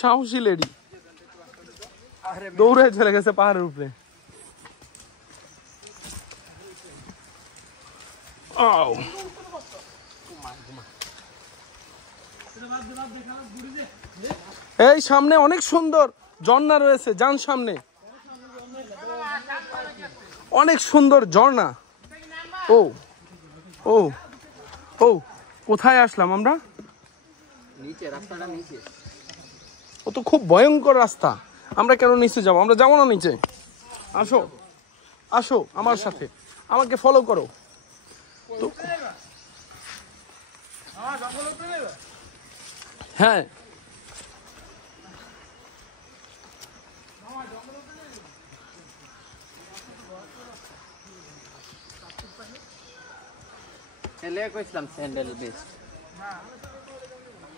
সাহসী লেডি দৌড়ে চলে গেছে পাহাড়ের উপরে। এই সামনে অনেক সুন্দর ঝর্ণা রয়েছে, যান সামনে অনেক সুন্দর ঝর্ণা। ও ও ও কোথায় আসলাম আমরা? নিচে, রাস্তাটা নিচে। ও তো খুব ভয়ঙ্কর রাস্তা, আমরা কেন নিচে যাবো? আমরা যাবো না নিচে। আসো আসো আমার সাথে, আমাকে ফলো করো। তো হ্যাঁ কইছিলাম স্যান্ডেল বেস্ট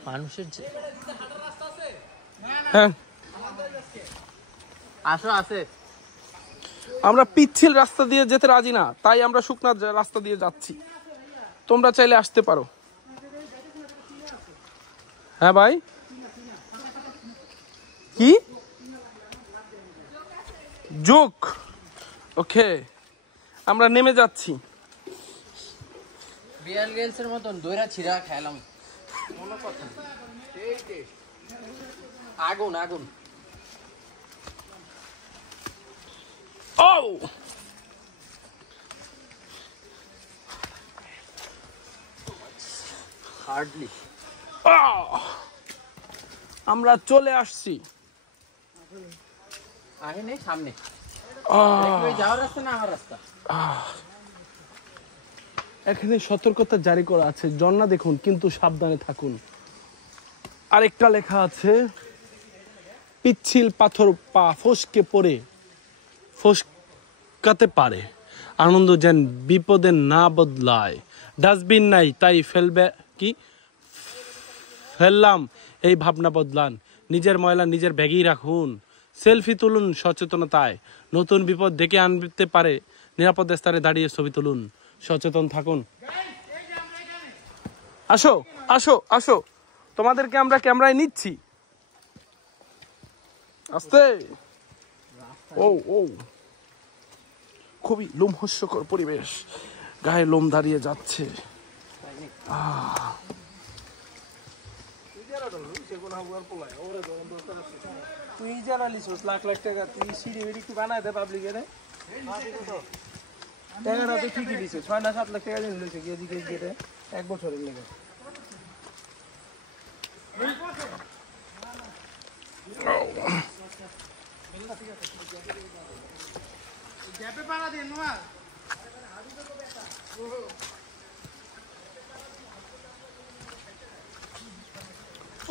মানুষের। হ্যাঁ আসো আছে। আমরা পিচ্ছিল রাস্তা দিয়ে যেতে রাজি না, তাই আমরা শুকনা রাস্তা দিয়ে যাচ্ছি। তোমরা চাইলে আসতে পারো। হ্যাঁ ভাই, কি যোগ? ওকে, আমরা নেমে যাচ্ছি। বিয়াল গেলসের মতন দইরা ছিড়া খেলাম, কোনো কথা নেই। আগুন আগুন। ও হার্ডলি আমরা চলে আসছি। আগে নেই সামনে যাওয়ার রাস্তা না আমার রাস্তা। এখানে সতর্কতা জারি করা আছে, ঝর্ণা দেখুন কিন্তু সাবধানে থাকুন। আরেকটা লেখা আছে, পিচ্ছিল পাথর পা ফসকে পড়ে ফসকাতে পারে, আনন্দ যেন বিপদে না বদলায়। ডাস্টবিন নাই তাই ফেললাম এই ভাবনা বদলান, নিজের ময়লা নিজের ব্যাগেই রাখুন। সেলফি তুলুন সচেতনতায়, নতুন বিপদ ডেকে আনতে পারে, নিরাপদ স্থানে দাঁড়িয়ে ছবি তুলুন, সচেতন থাকুন। আসো আসো আসো, তোমাদেরকে আমরা ক্যামেরায় নিচ্ছি। আস্তে। ও ও খুবই লোমহর্ষকর পরিবেশ, গায়ে লোম দাঁড়িয়ে যাচ্ছে। তুই যারা লিখছিস লাখ লাখ টাকা, তুই সিঁড়ি বিড়ি একটু বানায় দে পাবলিকের টাকাটা তো ঠিকই দিছে। 6 না 7 লাখ টাকা দিয়ে নিয়েছে গেজি গেটে 1 বছরের লেগে।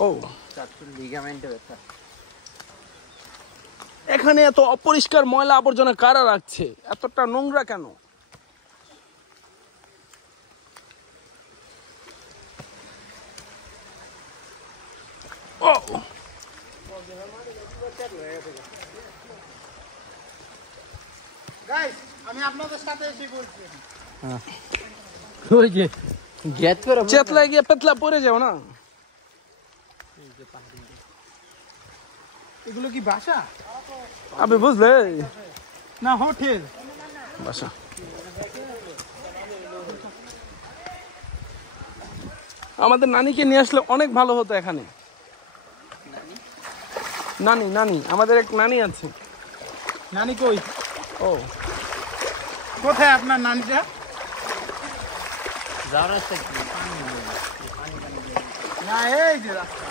ও লিগামেন্টে ব্যথা। এখানে এত অপরিষ্কার ময়লা আবর্জনা কারা রাখছে? এতটা নোংরা কেন? ও গাইস, আমি আপনাদের সাথে এসে বলছি, ওই যে গেট করে চেতলায় গিয়ে পেতলা পড়ে যাও না। এগুলো কি বাসা? আপনি বুঝলে না হোটেল? বাসা। আমাদের নানিকে নিয়ে আসলে অনেক ভালো হতো এখানে। নানি নানি আমাদের এক নানি আছে। নানি কই? ও কোথায় আপনার নানিটা? যাওয়ার রাস্তা কি? না এই যে রাস্তা।